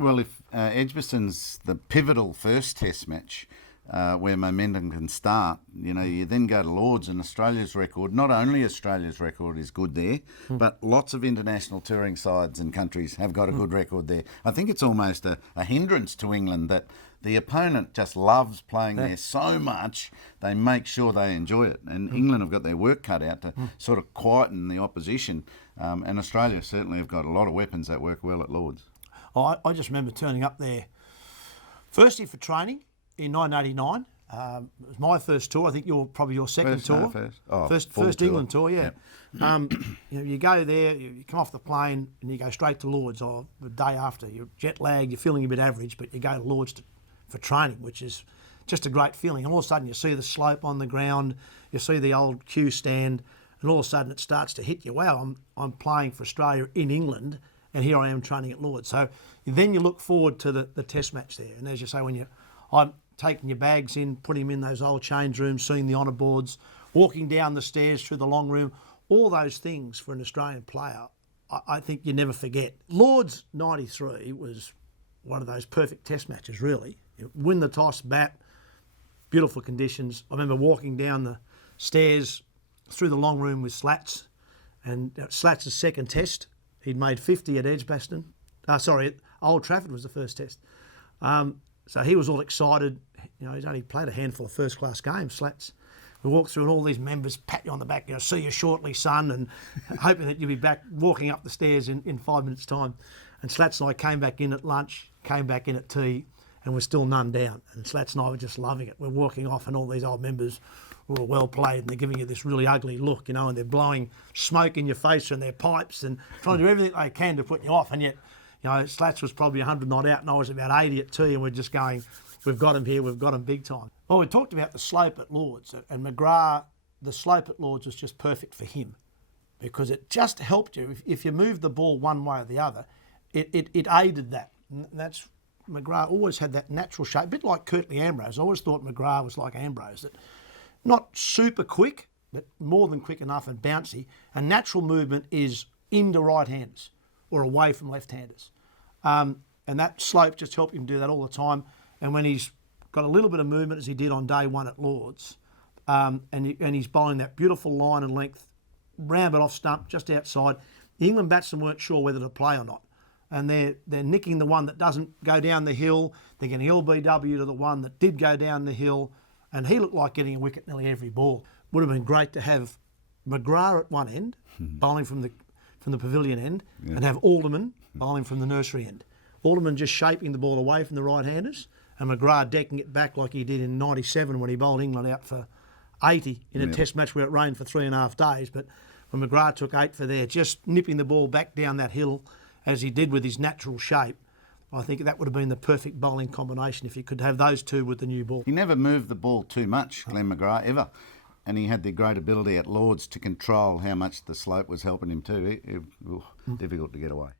Well, if Edgbaston's the pivotal first Test match where momentum can start, you then go to Lords, and Australia's record, not only Australia's record is good there, but lots of international touring sides and countries have got a good record there. I think it's almost a hindrance to England that the opponent just loves playing there so much, they make sure they enjoy it. And England have got their work cut out to sort of quieten the opposition. And Australia certainly have got a lot of weapons that work well at Lords. I just remember turning up there, firstly for training in 1989. It was my first tour. I think probably your second tour. First England tour, yeah. Yep. You go there, you come off the plane and you go straight to Lords, the day after. You're jet lagged, you're feeling a bit average, but you go to Lords for training, which is just a great feeling. And all of a sudden you see the slope on the ground, you see the old cue stand, and all of a sudden it starts to hit you. Wow, I'm playing for Australia in England, and here I am training at Lords. So then you look forward to the Test match there. And as you say, I'm taking your bags in, putting them in those old change rooms, seeing the honour boards, walking down the stairs through the long room, all those things for an Australian player, I think you never forget. Lords 93 was one of those perfect Test matches, really. You win the toss, bat, beautiful conditions. I remember walking down the stairs through the long room with Slats, and Slats' second Test. He'd made 50 at Edgbaston. At Old Trafford was the first Test. So he was all excited. He's only played a handful of first-class games, Slats. We walked through and all these members pat you on the back, see you shortly, son, and hoping that you'll be back walking up the stairs in 5 minutes' time. And Slats and I came back in at lunch, came back in at tea, and we're still none down. And Slats and I were just loving it. We're walking off and all these old members were well played, and they're giving you this really ugly look, and they're blowing smoke in your face from their pipes and trying to do everything they can to put you off. And yet, Slats was probably 100 not out, and I was about 80 at tea, and we're just going, we've got him here, we've got him big time. Well, we talked about the slope at Lords, and McGrath, the slope at Lords was just perfect for him because it just helped you. If you moved the ball one way or the other, it aided that. And that's McGrath always had that natural shape, a bit like Curtly Ambrose. I always thought McGrath was like Ambrose, that not super quick, but more than quick enough and bouncy. And natural movement is into right-handers or away from left-handers. And that slope just helped him do that all the time. And when he's got a little bit of movement, as he did on day one at Lords, and he's bowling that beautiful line and length, round it off stump, just outside, the England batsmen weren't sure whether to play or not. And they're nicking the one that doesn't go down the hill. They're getting LBW to the one that did go down the hill. And he looked like getting a wicket nearly every ball. Would have been great to have McGrath at one end, bowling from the pavilion end, and have Alderman bowling from the nursery end. Alderman just shaping the ball away from the right-handers, and McGrath decking it back like he did in 97 when he bowled England out for 80 in a Test match where it rained for 3.5 days. But when McGrath took 8 for there, just nipping the ball back down that hill as he did with his natural shape, I think that would have been the perfect bowling combination if you could have those two with the new ball. He never moved the ball too much, Glenn McGrath, ever. And he had the great ability at Lords to control how much the slope was helping him too. Difficult to get away.